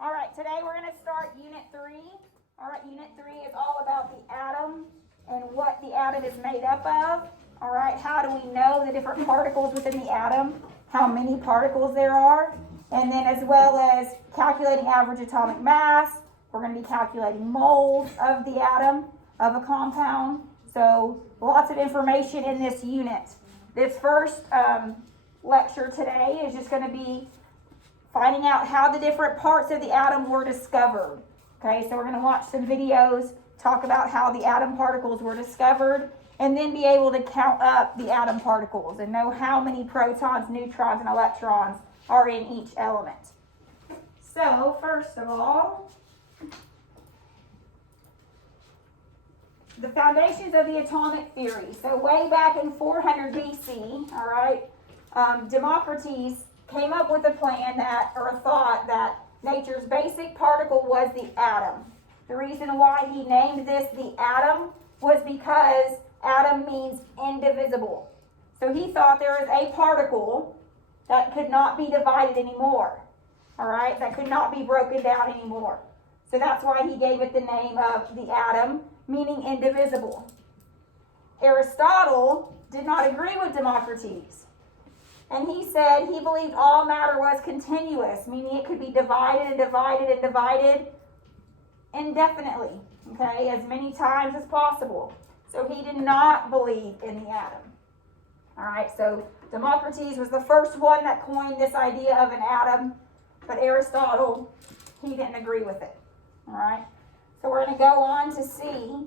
All right, today we're going to start Unit 3. All right, Unit 3 is all about the atom and what the atom is made up of. All right, how do we know the different particles within the atom, how many particles there are, and then as well as calculating average atomic mass. We're going to be calculating moles of the atom of a compound. So lots of information in this unit. This first lecture today is just going to be finding out how the different parts of the atom were discovered. Okay, so we're going to watch some videos, talk about how the atom particles were discovered, and then be able to count up the atom particles and know how many protons, neutrons, and electrons are in each element. So, first of all, the foundations of the atomic theory. So way back in 400 BC, all right, Democritus came up with a plan that, or a thought that nature's basic particle was the atom. The reason why he named this the atom was because atom means indivisible. So he thought there was a particle that could not be divided anymore, all right, that could not be broken down anymore. So that's why he gave it the name of the atom, meaning indivisible. Aristotle did not agree with Democritus. And he said he believed all matter was continuous, meaning it could be divided and divided and divided indefinitely, okay, as many times as possible. So he did not believe in the atom. All right, so Democritus was the first one that coined this idea of an atom, but Aristotle, he didn't agree with it. All right, so we're going to go on to see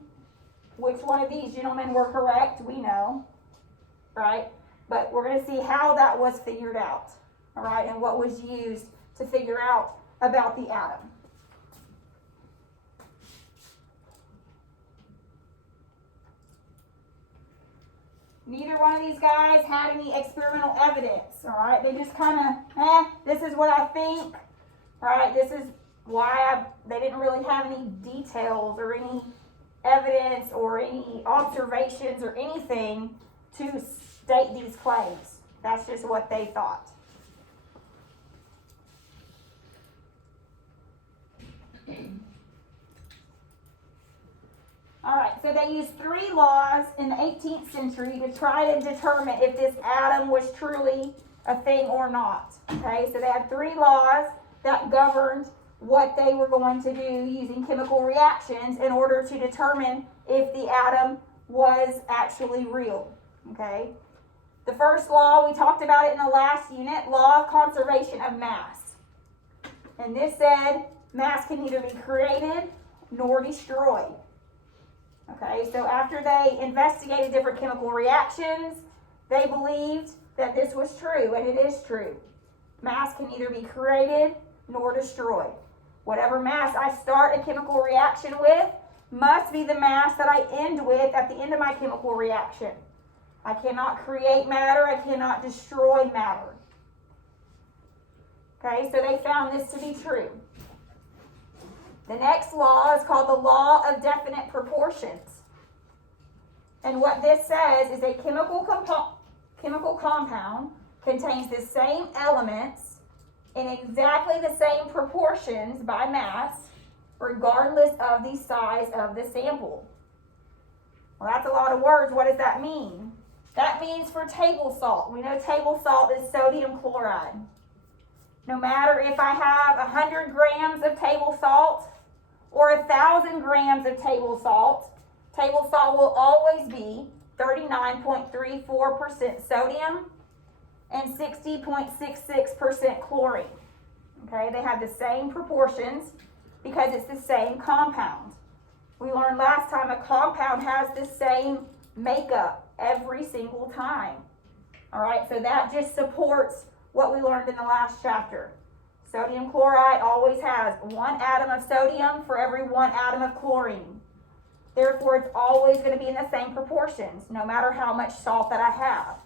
which one of these gentlemen were correct. We know, right? But we're going to see how that was figured out, all right, and what was used to figure out about the atom. Neither one of these guys had any experimental evidence, all right? They just kind of, this is what I think, all right? This is why they didn't really have any details or any evidence or any observations or anything to state these claims. That's just what they thought. All right, so they used 3 laws in the 18th century to try to determine if this atom was truly a thing or not. Okay, so they had 3 laws that governed what they were going to do using chemical reactions in order to determine if the atom was actually real. Okay. The first law, we talked about it in the last unit, law of conservation of mass. And this said mass can neither be created nor destroyed. Okay, so after they investigated different chemical reactions, they believed that this was true, and it is true. Mass can neither be created nor destroyed. Whatever mass I start a chemical reaction with must be the mass that I end with at the end of my chemical reaction. I cannot create matter. I cannot destroy matter. Okay, so they found this to be true. The next law is called the law of definite proportions. And what this says is a chemical compound contains the same elements in exactly the same proportions by mass, regardless of the size of the sample. Well, that's a lot of words. What does that mean? That means for table salt. We know table salt is sodium chloride. No matter if I have 100 grams of table salt or 1,000 grams of table salt will always be 39.34% sodium and 60.66% chlorine. Okay, they have the same proportions because it's the same compound. We learned last time a compound has the same makeup every single time. All right, so that just supports what we learned in the last chapter. Sodium chloride always has 1 atom of sodium for every 1 atom of chlorine. Therefore, it's always going to be in the same proportions, no matter how much salt that I have.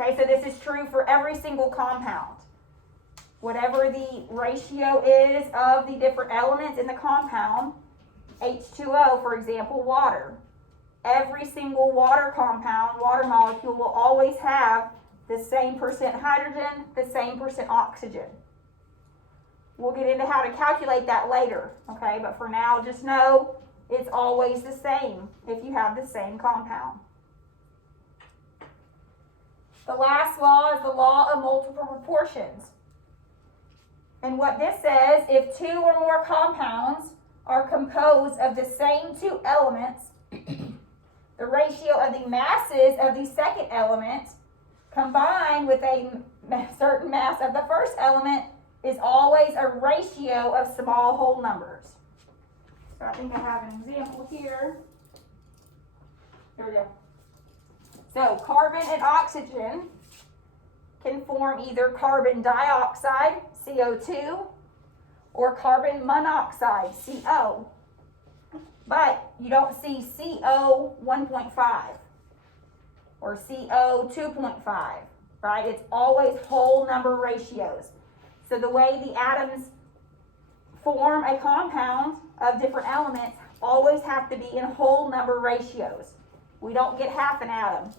Okay, so this is true for every single compound. Whatever the ratio is of the different elements in the compound, H2O, for example, water. Every single water compound, water molecule will always have the same percent hydrogen, the same percent oxygen. We'll get into how to calculate that later, okay? But for now, just know it's always the same if you have the same compound. The last law is the law of multiple proportions. And what this says, if two or more compounds are composed of the same two elements, the ratio of the masses of the second element combined with a certain mass of the first element is always a ratio of small whole numbers. So I think I have an example here. Here we go. So carbon and oxygen can form either carbon dioxide, CO2, or carbon monoxide, CO. But you don't see CO 1.5 or CO 2.5, right? It's always whole number ratios. So the way the atoms form a compound of different elements always have to be in whole number ratios. We don't get half an atom.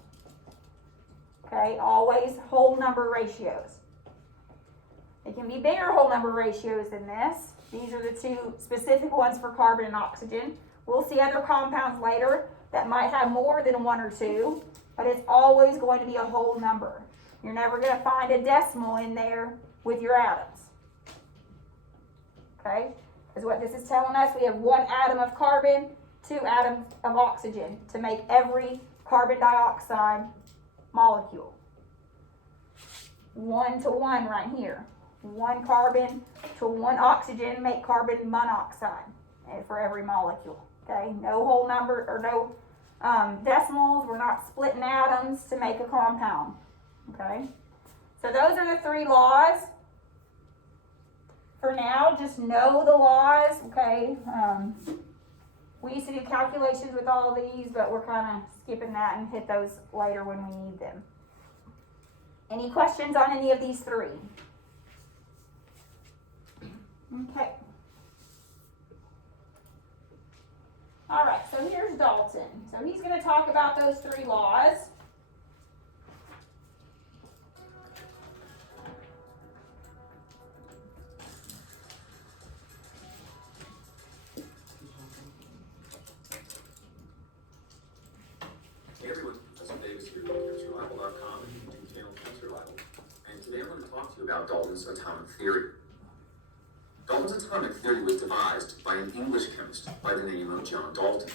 Okay, always whole number ratios. It can be bigger whole number ratios than this. These are the two specific ones for carbon and oxygen. We'll see other compounds later that might have more than one or two, but it's always going to be a whole number. You're never going to find a decimal in there with your atoms. Okay? Because what this is telling us, we have one atom of carbon, two atoms of oxygen to make every carbon dioxide molecule. 1 to 1 right here. One carbon to one oxygen make carbon monoxide for every molecule. Okay, no whole number or no decimals. We're not splitting atoms to make a compound. Okay, so those are the three laws. For now, just know the laws. Okay, we used to do calculations with all of these, but we're kind of skipping that and hit those later when we need them. Any questions on any of these three? Okay. All right, so here's Dalton. So he's going to talk about those three laws. Hey everyone, Justin Davis here with ChemistryBible.com and YouTube channel Chemistry Bible. And today I'm going to talk to you about Dalton's atomic theory. Dalton's atomic theory was devised by an English chemist by the name of John Dalton.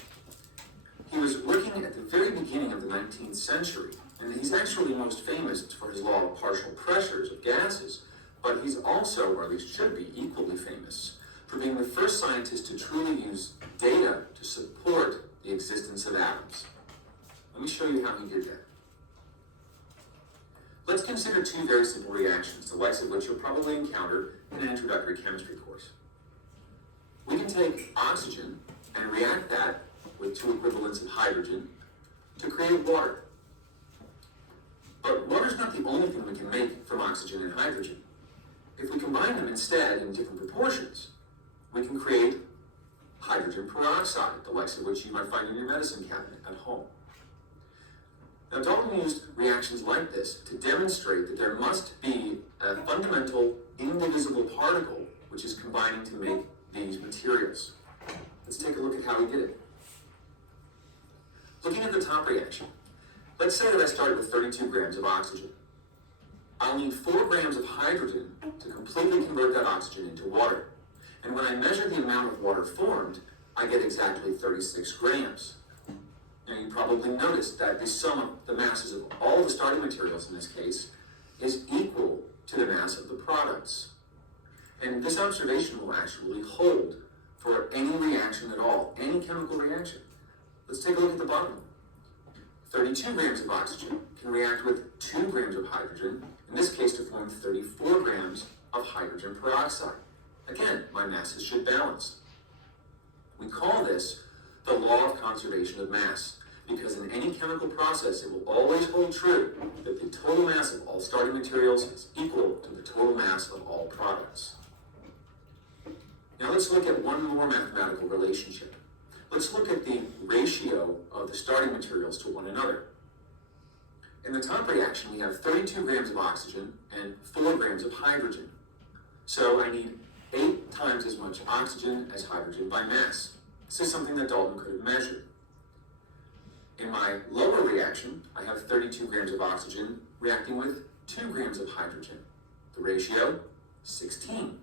He was working at the very beginning of the 19th century, and he's actually most famous for his law of partial pressures of gases, but he's also, or at least should be, equally famous for being the first scientist to truly use data to support the existence of atoms. Let me show you how he did that. Let's consider two very simple reactions, the likes of which you'll probably encounter in an introductory chemistry course. We can take oxygen and react that with two equivalents of hydrogen to create water. But water's not the only thing we can make from oxygen and hydrogen. If we combine them instead in different proportions, we can create hydrogen peroxide, the likes of which you might find in your medicine cabinet at home. Now, Dalton used reactions like this to demonstrate that there must be a fundamental, indivisible particle which is combining to make these materials. Let's take a look at how he did it. Looking at the top reaction, let's say that I started with 32 grams of oxygen. I'll need 4 grams of hydrogen to completely convert that oxygen into water. And when I measure the amount of water formed, I get exactly 36 grams. Now, you probably noticed that the sum of the masses of all the starting materials in this case is equal to the mass of the products. And this observation will actually hold for any reaction at all, any chemical reaction. Let's take a look at the bottom. 32 grams of oxygen can react with 2 grams of hydrogen, in this case to form 34 grams of hydrogen peroxide. Again, my masses should balance. We call this the law of conservation of mass, because in any chemical process, it will always hold true that the total mass of all starting materials is equal to the total mass of all products. Now let's look at one more mathematical relationship. Let's look at the ratio of the starting materials to one another. In the top reaction, we have 32 grams of oxygen and 4 grams of hydrogen. So I need 8 times as much oxygen as hydrogen by mass. This is something that Dalton could have measured. In my lower reaction, I have 32 grams of oxygen reacting with 2 grams of hydrogen. The ratio, 16.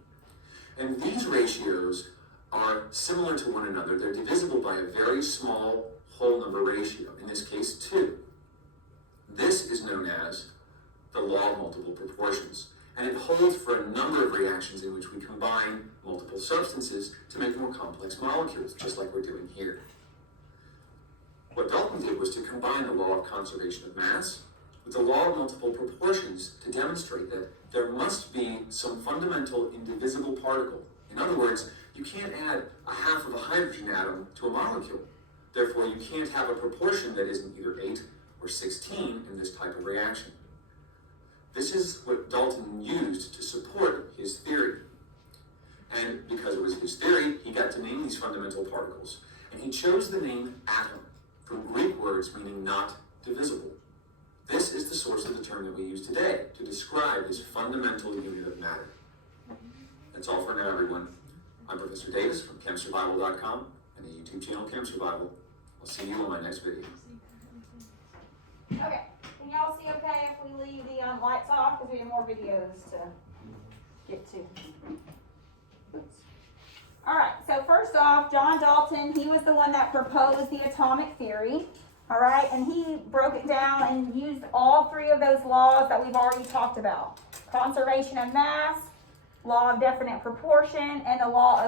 And these ratios are similar to one another. They're divisible by a very small whole number ratio, in this case 2. This is known as the law of multiple proportions, and it holds for a number of reactions in which we combine multiple substances to make more complex molecules, just like we're doing here. What Dalton did was to combine the law of conservation of mass with the law of multiple proportions to demonstrate that there must be some fundamental indivisible particle. In other words, you can't add a half of a hydrogen atom to a molecule. Therefore, you can't have a proportion that isn't either 8 or 16 in this type of reaction. This is what Dalton used to support his theory. And because it was his theory, he got to name these fundamental particles. And he chose the name atom from Greek words meaning not divisible. This is the source of the term that we use today to describe this fundamental unit of matter. That's all for now, everyone. I'm Professor Davis from ChemSurvival.com and the YouTube channel ChemSurvival. I'll see you on my next video. Okay, can y'all see okay if we leave the lights off because we have more videos to get to? All right, so first off, John Dalton, he was the one that proposed the atomic theory, all right, and he broke it down and used all 3 of those laws that we've already talked about. Conservation of mass, law of definite proportion, and the law of